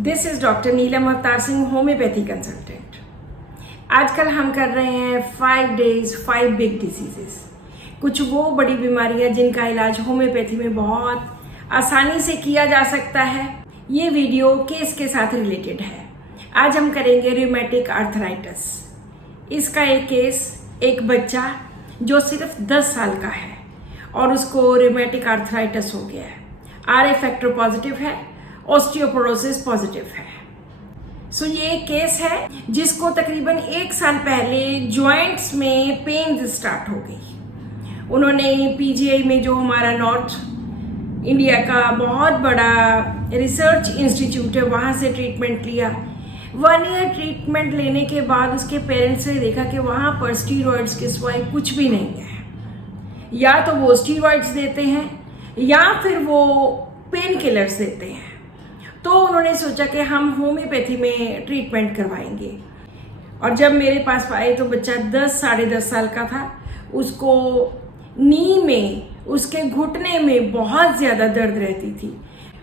This is doctor Neelam Avtar Singh, homeopathy consultant. आजकल हम कर रहे हैं 5 days 5 बिग डिजीजेस, कुछ वो बड़ी बीमारियां जिनका इलाज होम्योपैथी में बहुत आसानी से किया जा सकता है। ये वीडियो केस के साथ रिलेटेड है। आज हम करेंगे रूमेटिक आर्थराइटिस। इसका एक केस, एक बच्चा जो सिर्फ 10 साल का है और उसको रूमेटिक आर्थराइटिस हो गया है। RA फैक्टर पॉजिटिव है, ऑस्टियोपोरोसिस पॉजिटिव है। सो ये एक केस है जिसको तकरीबन 1 साल पहले जॉइंट्स में पेन स्टार्ट हो गई। उन्होंने PGI में, जो हमारा नॉर्थ इंडिया का बहुत बड़ा रिसर्च इंस्टीट्यूट है, वहाँ से ट्रीटमेंट लिया। 1 ईयर ट्रीटमेंट लेने के बाद उसके पेरेंट्स ने देखा कि वहाँ पर स्टीरॉइड्स के सिवाय कुछ भी नहीं है। या तो वो स्टीरॉइड्स देते हैं या फिर वो पेन किलर्स देते हैं। तो उन्होंने सोचा कि हम होम्योपैथी में ट्रीटमेंट करवाएंगे। और जब मेरे पास आए तो बच्चा 10 साढ़े 10 साल का था। उसको नी में, उसके घुटने में बहुत ज़्यादा दर्द रहती थी,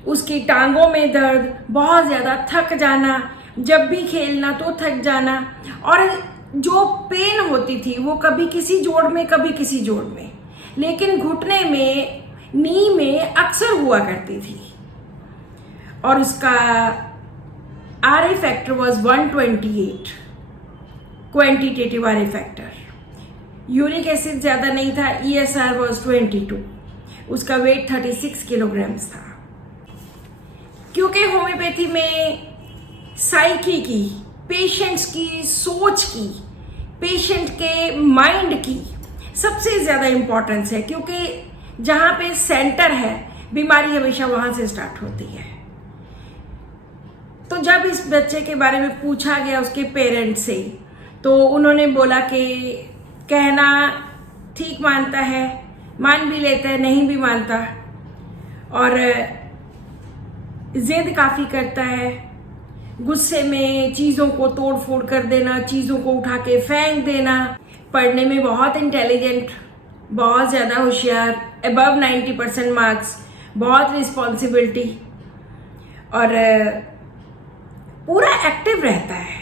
उसकी टांगों में दर्द, बहुत ज़्यादा थक जाना, जब भी खेलना तो थक जाना, और जो पेन होती थी वो कभी किसी जोड़ में कभी किसी जोड़ में, लेकिन घुटने में, नी में अक्सर हुआ करती थी। और उसका RA factor was 128, quantitative RA factor. Uric acid ज़्यादा नहीं था, ESR वॉज 22। उसका वेट 36 किलोग्राम्स था। क्योंकि होम्योपैथी में साइकी की, पेशेंट्स की सोच की, पेशेंट के माइंड की सबसे ज़्यादा इम्पोर्टेंस है, क्योंकि जहाँ पे सेंटर है बीमारी हमेशा वहाँ से स्टार्ट होती है। तो जब इस बच्चे के बारे में पूछा गया उसके पेरेंट्स से, तो उन्होंने बोला कि कहना ठीक मानता है, मान भी लेता है, नहीं भी मानता, और जिद काफ़ी करता है। गुस्से में चीज़ों को तोड़ फोड़ कर देना, चीज़ों को उठा के फेंक देना। पढ़ने में बहुत इंटेलिजेंट, बहुत ज़्यादा होशियार, अबव 90% मार्क्स, बहुत रिस्पॉन्सिबिलिटी, और पूरा एक्टिव रहता है।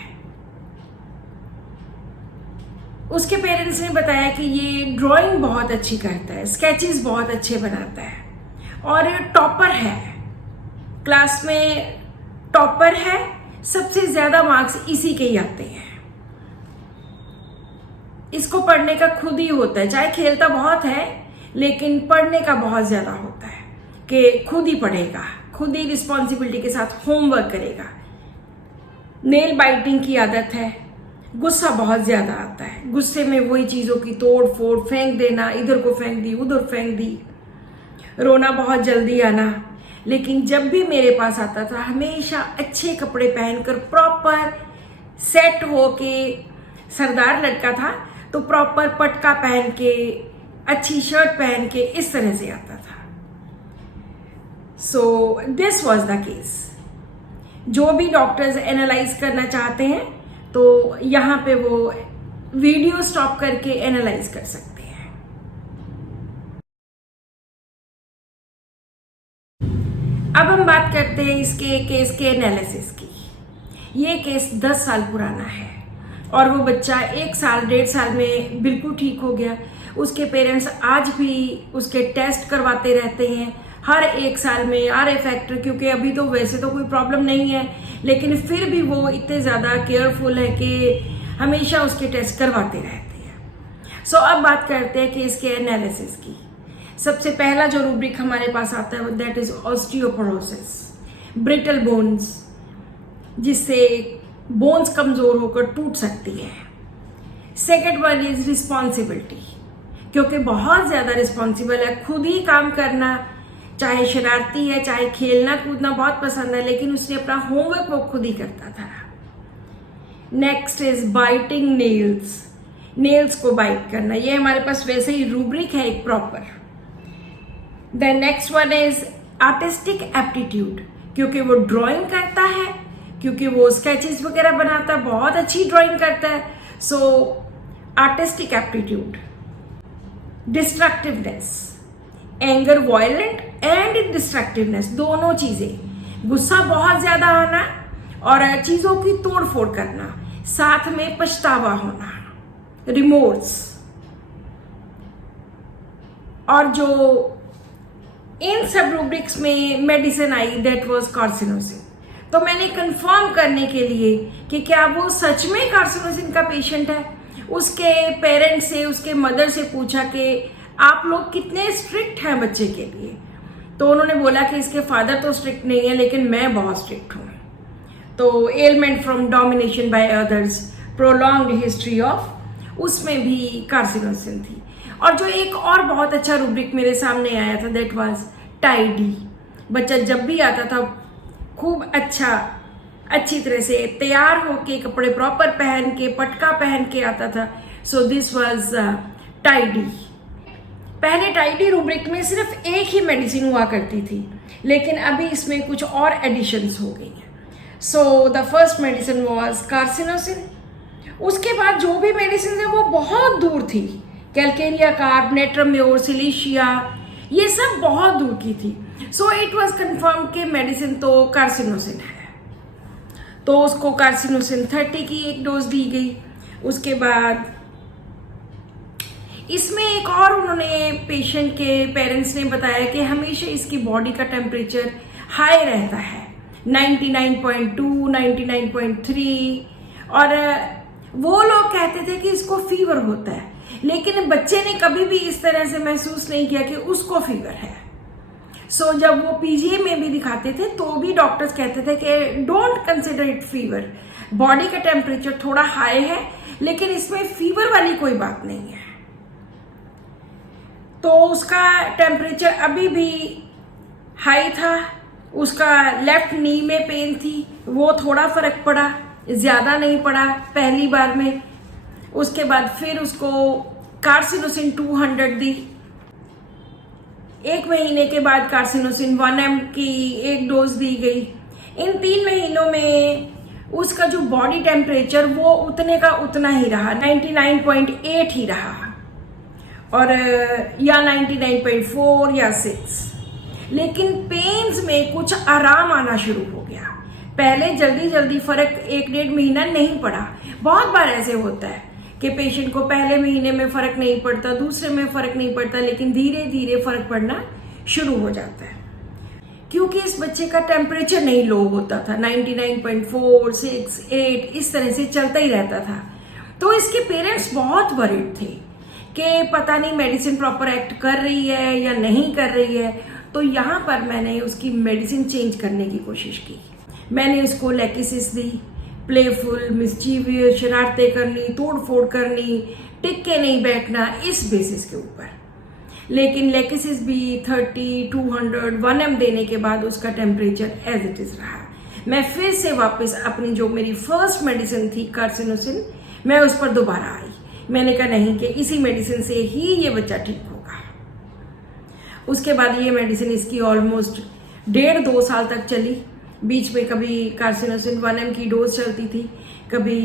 उसके पेरेंट्स ने बताया कि ये ड्राइंग बहुत अच्छी करता है, स्केचेस बहुत अच्छे बनाता है, और टॉपर है, क्लास में टॉपर है। सबसे ज़्यादा मार्क्स इसी के ही आते हैं। इसको पढ़ने का खुद ही होता है, चाहे खेलता बहुत है लेकिन पढ़ने का बहुत ज़्यादा होता है कि खुद ही पढ़ेगा, खुद ही रिस्पॉन्सिबिलिटी के साथ होमवर्क करेगा। नेल बाइटिंग की आदत है। गुस्सा बहुत ज़्यादा आता है, गुस्से में वही चीज़ों की तोड़ फोड़, फेंक देना, इधर को फेंक दी, उधर फेंक दी, रोना बहुत जल्दी आना। लेकिन जब भी मेरे पास आता था हमेशा अच्छे कपड़े पहनकर, प्रॉपर सेट हो के, सरदार लड़का था तो प्रॉपर पटका पहन के, अच्छी शर्ट पहन के, इस तरह से आता था। So this was the case. जो भी डॉक्टर्स एनालाइज करना चाहते हैं तो यहाँ पे वो वीडियो स्टॉप करके एनालाइज कर सकते हैं। अब हम बात करते हैं इसके केस के एनालिसिस की। ये केस 10 साल पुराना है और वो बच्चा 1 साल 1.5 साल में बिल्कुल ठीक हो गया। उसके पेरेंट्स आज भी उसके टेस्ट करवाते रहते हैं हर 1 साल में RA फैक्टर, क्योंकि अभी तो वैसे तो कोई प्रॉब्लम नहीं है, लेकिन फिर भी वो इतने ज़्यादा केयरफुल है कि हमेशा उसके टेस्ट करवाते रहते हैं। सो अब बात करते हैं कि इसके एनालिसिस की। सबसे पहला जो रूब्रिक हमारे पास आता है that is osteoporosis, brittle bones, जिससे बोन्स कमज़ोर होकर टूट सकती है। सेकेंड वन इज रिस्पॉन्सिबिलिटी, क्योंकि बहुत ज़्यादा रिस्पॉन्सिबल है, खुद ही काम करना, चाहे शरारती है, चाहे खेलना कूदना बहुत पसंद है, लेकिन उसने अपना होमवर्क वो खुद ही करता था। Next is biting nails, nails को बाइट करना। ये हमारे पास वैसे ही रूब्रिक है एक proper. Then next one is artistic aptitude, क्योंकि वो ड्राइंग करता है, क्योंकि वो स्केचेस वगैरह बनाता है, बहुत अच्छी ड्राइंग करता है। So artistic aptitude. Destructiveness, anger, violent and destructiveness, दोनों चीज़ें। गुस्सा बहुत ज़्यादा आना और चीज़ों की तोड़ फोड़ करना, साथ में पछतावा होना, रिमोर्स, और जो इन सब रूब्रिक्स में medicine I that was carcinosin. तो मैंने कंफर्म करने के लिए कि क्या वो सच में कार्सिनोसिन का पेशेंट है, उसके पेरेंट्स से, उसके मदर से पूछा कि आप लोग कितने स्ट्रिक्ट हैं बच्चे के लिए। तो उन्होंने बोला कि इसके फादर तो स्ट्रिक्ट नहीं है लेकिन मैं बहुत स्ट्रिक्ट हूँ। तो element from domination by others, prolonged history of, उसमें भी कार्सिनोसिन थी। और जो एक और बहुत अच्छा रूब्रिक मेरे सामने आया था दैट वाज टाइडी। बच्चा जब भी आता था खूब अच्छी तरह से तैयार होके, कपड़े प्रॉपर पहन के, पटका पहन के आता था। So this was tidy. पहले टाइडी रूब्रिक में सिर्फ एक ही मेडिसिन हुआ करती थी, लेकिन अभी इसमें कुछ और एडिशंस हो गई हैं। So the first medicine was carcinosin. उसके बाद जो भी मेडिसिन है वो बहुत दूर थी, कैलकेरिया कार्ब, नेट्रम्योर, सिलिशिया, ये सब बहुत दूर की थी। सो इट वाज कंफर्म कि मेडिसिन तो कार्सिनोसिन है। तो उसको कार्सिनोसिन 30 की एक डोज दी गई। उसके बाद इसमें एक और उन्होंने, पेशेंट के पेरेंट्स ने बताया कि हमेशा इसकी बॉडी का टेम्परेचर हाई रहता है, 99.2, 99.3, और वो लोग कहते थे कि इसको फीवर होता है, लेकिन बच्चे ने कभी भी इस तरह से महसूस नहीं किया कि उसको फीवर है। सो जब वो पीजीए में भी दिखाते थे तो भी डॉक्टर्स कहते थे कि don't consider it fever, body का टेम्परेचर थोड़ा हाई है लेकिन इसमें फीवर वाली कोई बात नहीं है। तो उसका टेम्परेचर अभी भी हाई था। उसका लेफ्ट नी में पेन थी, वो थोड़ा फर्क पड़ा, ज्यादा नहीं पड़ा पहली बार में। उसके बाद फिर उसको कार्सिनोसिन 200 दी। एक महीने के बाद कार्सिनोसिन 1 mg की एक डोज दी गई। इन 3 महीनों में उसका जो बॉडी टेम्परेचर वो उतने का उतना ही रहा, 99.8 ही रहा, और या 99.4 या 6। लेकिन पेन्स में कुछ आराम आना शुरू हो गया। पहले जल्दी जल्दी फर्क 1-1.5 महीना नहीं पड़ा। बहुत बार ऐसे होता है कि पेशेंट को पहले महीने में फर्क नहीं पड़ता, दूसरे में फर्क नहीं पड़ता, लेकिन धीरे धीरे फर्क पड़ना शुरू हो जाता है, क्योंकि इस बच्चे का टेम्परेचर नहीं लो होता था, 99.4, 6, 8 इस तरह से चलता ही रहता था। तो इसके पेरेंट्स बहुत वरीड थे कि पता नहीं मेडिसिन प्रॉपर एक्ट कर रही है या नहीं कर रही है। तो यहाँ पर मैंने उसकी मेडिसिन चेंज करने की कोशिश की। मैंने उसको लेकिसिस दी, प्लेफुल, मिस्चीवियस, शरारतें करनी, तोड़ फोड़ करनी, टिक के नहीं बैठना, इस बेसिस के ऊपर। लेकिन लेकिसिस भी 30, 200, 1 mg देने के बाद उसका टेम्परेचर एज इट इज रहा। मैं फिर से वापस अपनी जो मेरी फर्स्ट मेडिसिन थी कार्सिनोसिन, मैं उस पर दोबारा आई। मैंने कहा नहीं कि इसी मेडिसिन से ही ये बच्चा ठीक होगा। उसके बाद ये मेडिसिन इसकी ऑलमोस्ट 1.5-2 साल तक चली। बीच में कभी कार्सिनोसिन 1 mg की डोज चलती थी, कभी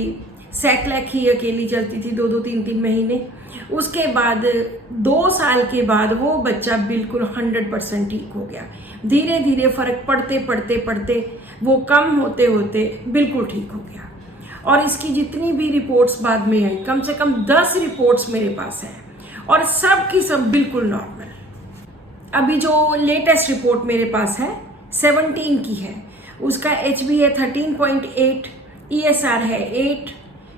सैक्लैक ही अकेली चलती थी 2-2, 3-3 महीने। उसके बाद 2 साल के बाद वो बच्चा बिल्कुल 100% ठीक हो गया। धीरे धीरे फर्क पड़ते वो कम होते होते बिल्कुल ठीक हो गया। और इसकी जितनी भी रिपोर्ट्स बाद में आई, कम से कम 10 रिपोर्ट्स मेरे पास है, और सब की सब बिल्कुल नॉर्मल। अभी जो लेटेस्ट रिपोर्ट मेरे पास है 17 की है, उसका HB है 13.8, ESR है 8,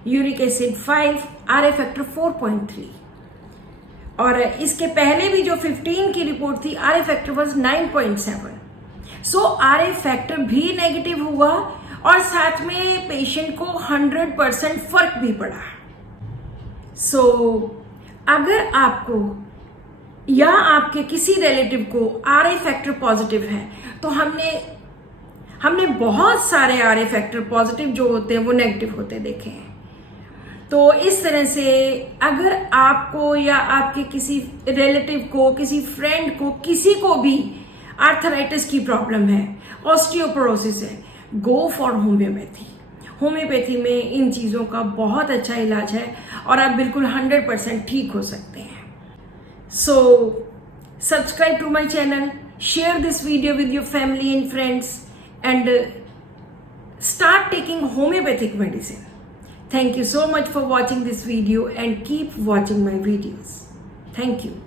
यूरिक एसिड 5, RA फैक्टर 4.3। और इसके पहले भी जो 15 की रिपोर्ट थी, RA factor was 9.7। So RA factor भी नेगेटिव हुआ और साथ में पेशेंट को 100% फर्क भी पड़ा। सो अगर आपको या आपके किसी रिलेटिव को RA फैक्टर पॉजिटिव है, तो हमने बहुत सारे RA फैक्टर पॉजिटिव जो होते हैं वो नेगेटिव होते देखे हैं। तो इस तरह से अगर आपको या आपके किसी रिलेटिव को, किसी फ्रेंड को, किसी को भी आर्थराइटिस की प्रॉब्लम है, ऑस्टियोपोरोसिस है, गो फॉर होम्योपैथी। होम्योपैथी में इन चीज़ों का बहुत अच्छा इलाज है और आप बिल्कुल 100% ठीक हो सकते हैं। So subscribe to my channel, share this video with your family and friends, and start taking homeopathic medicine. Thank you so much for watching this video and keep watching my videos. Thank you.